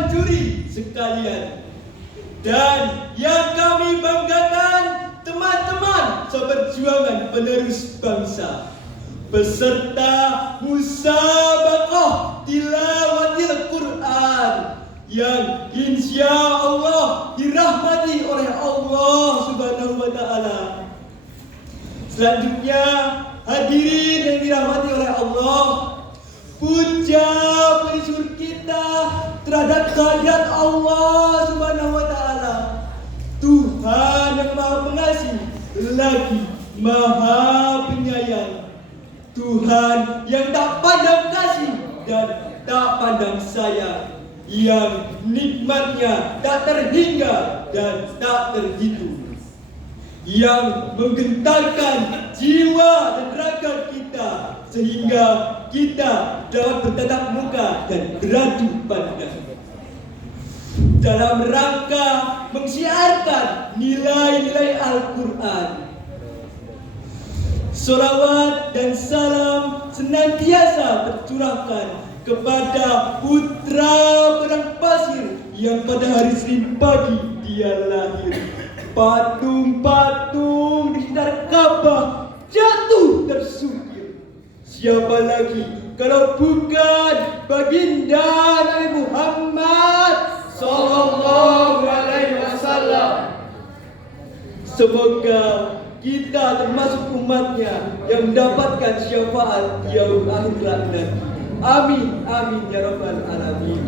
prajurit sekalian, dan yang kami banggakan teman-teman seperjuangan penerus bangsa, beserta musabaqah tilawatil Quran yang insya Allah dirahmati oleh Allah Subhanahu wa Ta'ala. Selanjutnya, hadirin yang dirahmati oleh Allah, puja bersyukur kita terhadap kehadirat Allah Subhanahu wa Ta'ala, Tuhan yang Maha Pengasih lagi Maha Penyayang, Tuhan yang tak pandang kasih dan tak pandang sayang, yang nikmatnya tak terhingga dan tak terhitung, yang menggentarkan jiwa dan raga kita sehingga kita dapat bertatap muka dan beradu pandang dalam rangka mensiarkan nilai-nilai Al-Quran. Sholawat dan salam senantiasa tercurahkan kepada putra Padang Pasir yang pada hari Senin pagi dia lahir. Patung-patung di sekitar Ka'bah jatuh tersungkir. Siapa lagi kalau bukan baginda Nabi Muhammad Sallallahu Alaihi Wasallam. Semoga kita termasuk umatnya yang mendapatkan syafaat yaumul akhir nanti. Amin, amin ya rabbal alamin.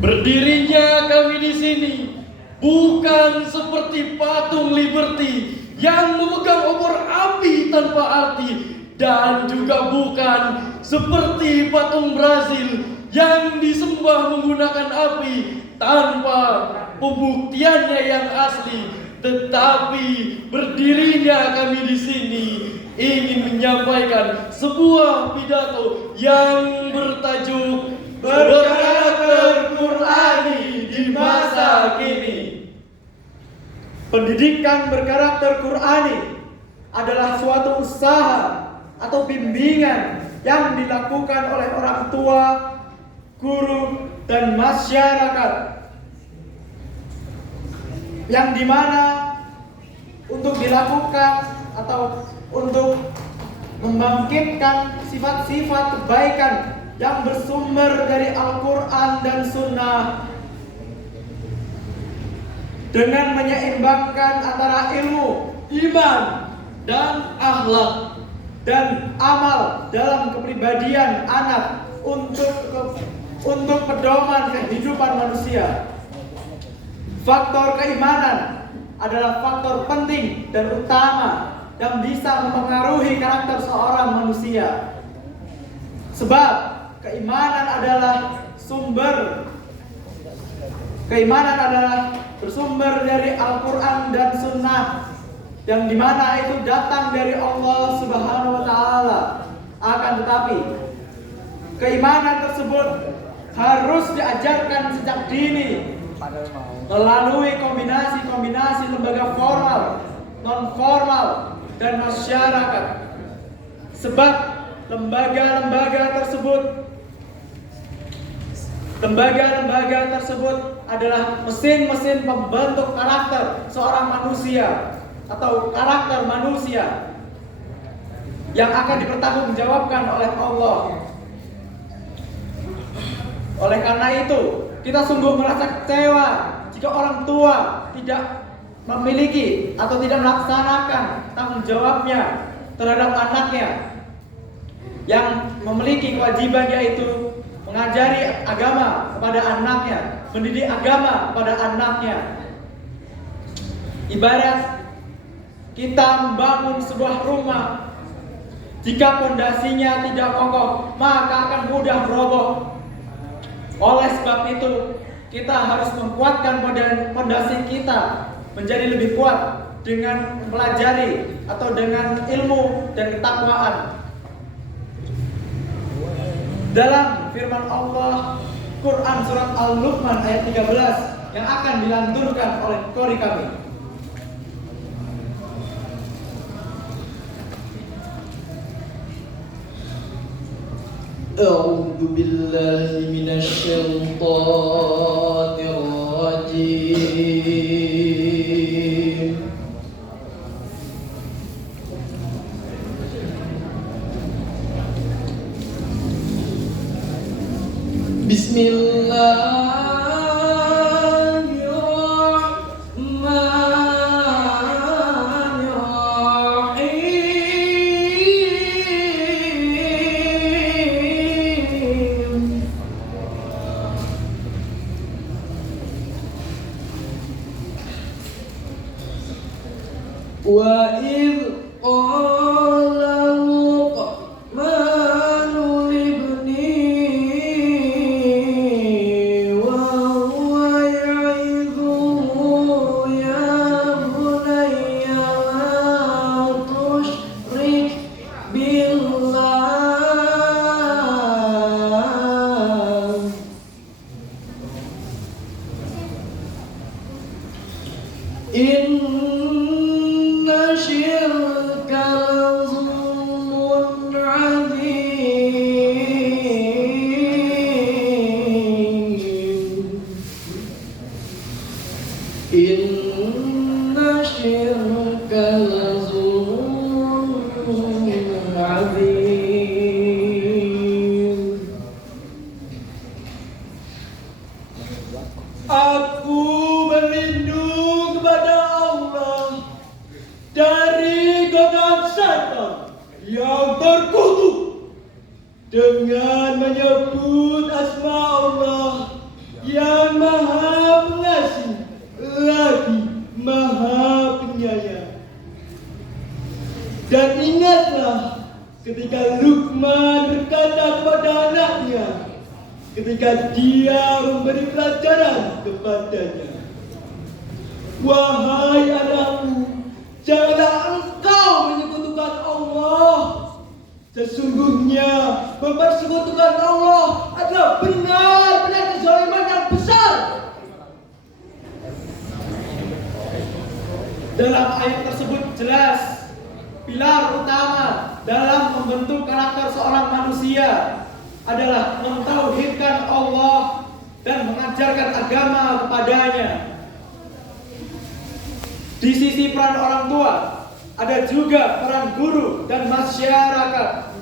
Berdirinya kami di sini bukan seperti patung Liberty yang memegang obor api tanpa arti, dan juga bukan seperti patung Brazil yang disembah menggunakan api tanpa pembuktiannya yang asli. Tetapi berdirinya kami di sini ingin menyampaikan sebuah pidato yang bertajuk Berkarakter Qur'ani di masa kini. Pendidikan berkarakter Qur'ani adalah suatu usaha atau bimbingan yang dilakukan oleh orang tua, guru, dan masyarakat, yang dimana untuk dilakukan atau untuk membangkitkan sifat-sifat kebaikan yang bersumber dari Al-Quran dan Sunnah, dengan menyeimbangkan antara ilmu, iman, dan akhlak dan amal dalam kepribadian anak untuk pedoman kehidupan manusia. Faktor keimanan adalah faktor penting dan utama yang bisa mempengaruhi karakter seorang manusia. Sebab keimanan adalah bersumber dari Al-Quran dan Sunnah, yang dimana itu datang dari Allah Subhanahu wa Ta'ala. Akan tetapi keimanan tersebut harus diajarkan sejak dini melalui kombinasi lembaga formal, non formal, dan masyarakat. Sebab lembaga-lembaga tersebut adalah mesin-mesin pembentuk karakter seorang manusia atau karakter manusia yang akan dipertanggungjawabkan oleh Allah. Oleh karena itu, kita sungguh merasa kecewa jika orang tua tidak memiliki atau tidak melaksanakan tanggung jawabnya terhadap anaknya yang memiliki kewajiban, yaitu mengajari agama kepada anaknya, mendidik agama kepada anaknya. Ibarat kita membangun sebuah rumah, jika pondasinya tidak kokoh, maka akan mudah roboh. Oleh sebab itu, kita harus menguatkan pondasi kita menjadi lebih kuat dengan mempelajari atau dengan ilmu dan ketakwaan. Dalam firman Allah, Quran surat Al-Luqman ayat 13 yang akan dilanturkan oleh qori kami. أعوذ بالله من الشيطان الرجيم. بسم الله وَإِذْ قَالَ لُقْمَانُ لِابْنِهِ وَهُوَ يَعِظُهُ يَا بُنَيَّ لَا تُشْرِكْ بِاللَّهِ إِنَّ الشِّرْكَ لَظُلْمٌ عَظِيمٌ. إِنَّ الشِّرْكَ لَظُلْمٌ عَظِيمٌ. Aku berlindung kepada Allah dari godaan setan yang berkutuk dengan menyebut asma Allah yang Maha Pengasih lagi Maha Penyayang. Dan ingatlah ketika Luqman berkata kepada anaknya ketika dia memberi pelajaran kepadanya, "Wahai anakku, janganlah engkau menyekutukan Allah. Sesungguhnya mempersekutukan Allah adalah benar-benar kezaliman yang besar." Dalam ayat tersebut jelas pilar utama dalam membentuk karakter seorang manusia adalah mentauhidkan Allah dan mengajarkan agama kepadanya. Di sisi peran orang tua, ada juga peran guru dan masyarakat.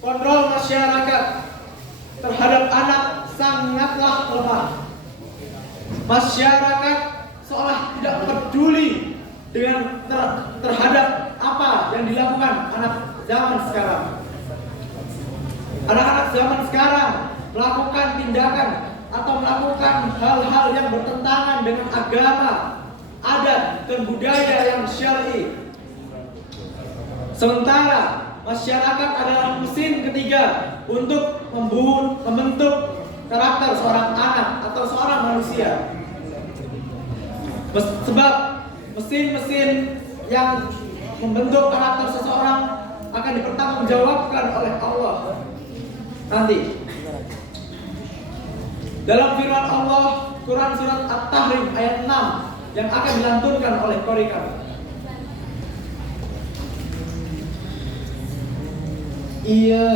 Kontrol masyarakat terhadap anak sangatlah lemah. Masyarakat seolah tidak peduli dengan terhadap apa yang dilakukan anak zaman sekarang. Anak-anak zaman sekarang melakukan tindakan atau melakukan hal-hal yang bertentangan dengan agama, adat, dan budaya yang syar'i. Sementara masyarakat adalah mesin ketiga untuk membentuk karakter seorang anak atau seorang manusia. Sebab mesin-mesin yang membentuk karakter seseorang akan dipertanggungjawabkan oleh Allah nanti. Dalam firman Allah, Quran surat At-Tahrim ayat 6 yang akan dilantunkan oleh Qori kami. Ya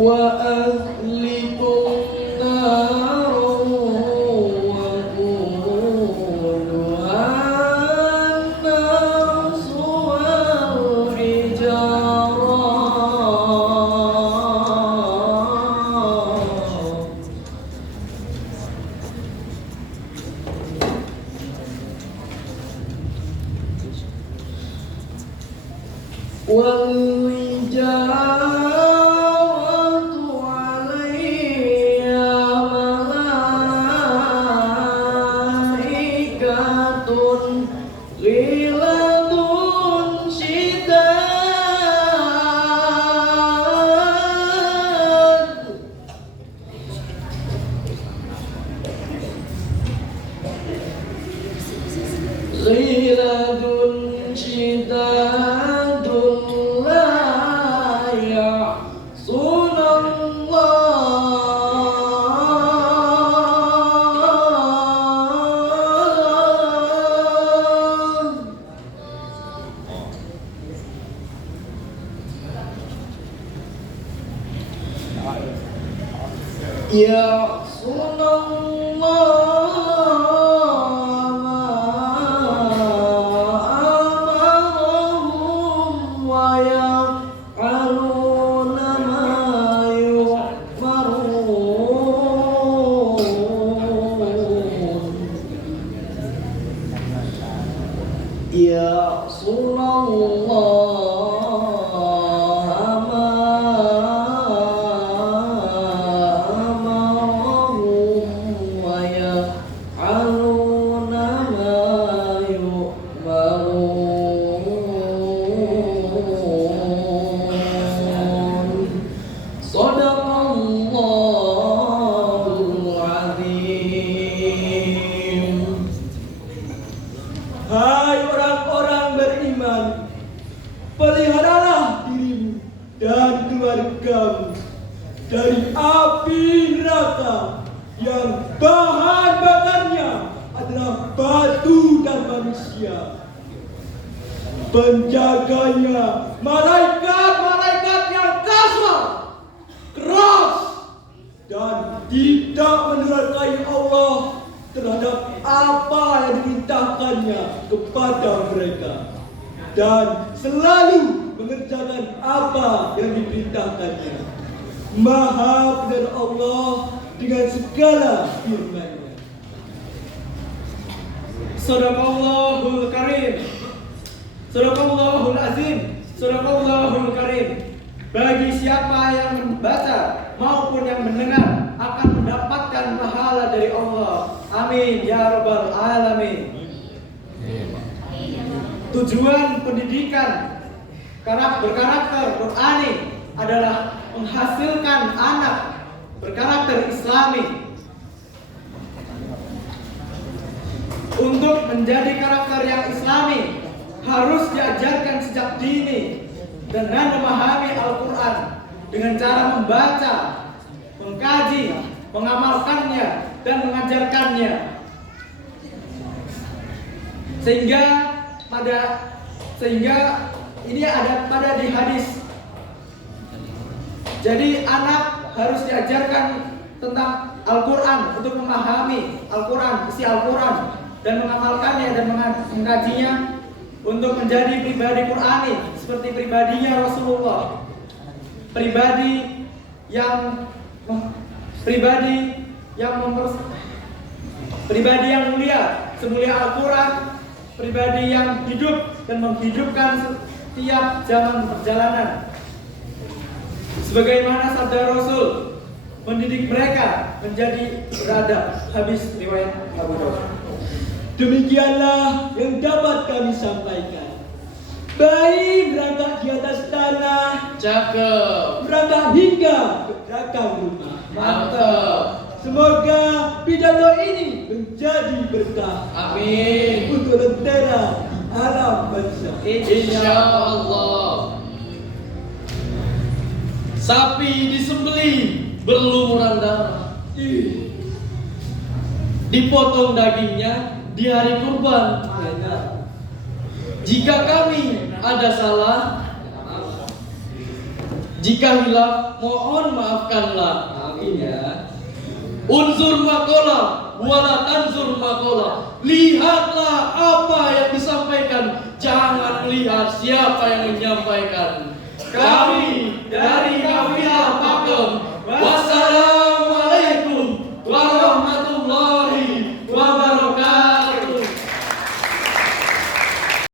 وأهلكم نارا وقودها الناس والحجارة والحجارة عليها يعصون الله ما أمرهم ويفعلون ما يؤمرون يعصون الله ما أمرهم ويفعلون ما يؤمرون صدق الله العظيم. Hai orang-orang beriman, peliharalah dirimu dan keluargamu dari api neraka yang bahan bakarnya adalah batu dan manusia. Penjaganya malaikat-malaikat yang kasar, keras, dan tidak mendurhakai Allah terhadap apa yang diperintahkannya kepada mereka, dan selalu mengerjakan apa yang diperintahkannya. Maha benar Allah dengan segala firman-Nya. Sadaqallahul Karim. Sadaqallahul Azim. Sadaqallahul Karim. Bagi siapa yang membaca maupun yang mendengar akan mendapatkan pahala dari Allah. Amin ya rabbal alamin. Tujuan pendidikan berkarakter Qur'ani adalah menghasilkan anak berkarakter Islami. Untuk menjadi karakter yang Islami harus diajarkan sejak dini dengan memahami Al-Quran dengan cara membaca, mengkaji, mengamalkannya, dan mengajarkannya. Sehingga ini ada pada di hadis. Jadi anak harus diajarkan tentang Al-Quran untuk memahami Al-Quran, isi Al-Quran, dan mengamalkannya dan mengkajinya untuk menjadi pribadi Qur'ani seperti pribadinya Rasulullah, pribadi yang mulia, semulia Al-Quran, pribadi yang hidup dan menghidupkan setiap zaman perjalanan. Sebagaimana sabda Rasul, mendidik mereka menjadi beradab. Habis riwayat Abu Daud. Demikianlah yang dapat kami sampaikan. Baik berangkat di atas tanah, Cakep. berangkat hingga ke belakang rumah. Mantap. Semoga pidato ini menjadi berkah Amin. untuk lentera di alam bangsa. Insyaallah. Sapi disembelih berlumuran darah. Dipotong dagingnya di hari kurban. Jika kami ada salah, jika hilaf, mohon maafkanlah. Amin ya. Unzur makola, wala tanzur makola. Lihatlah apa yang disampaikan, jangan lihat siapa yang menyampaikan. Kami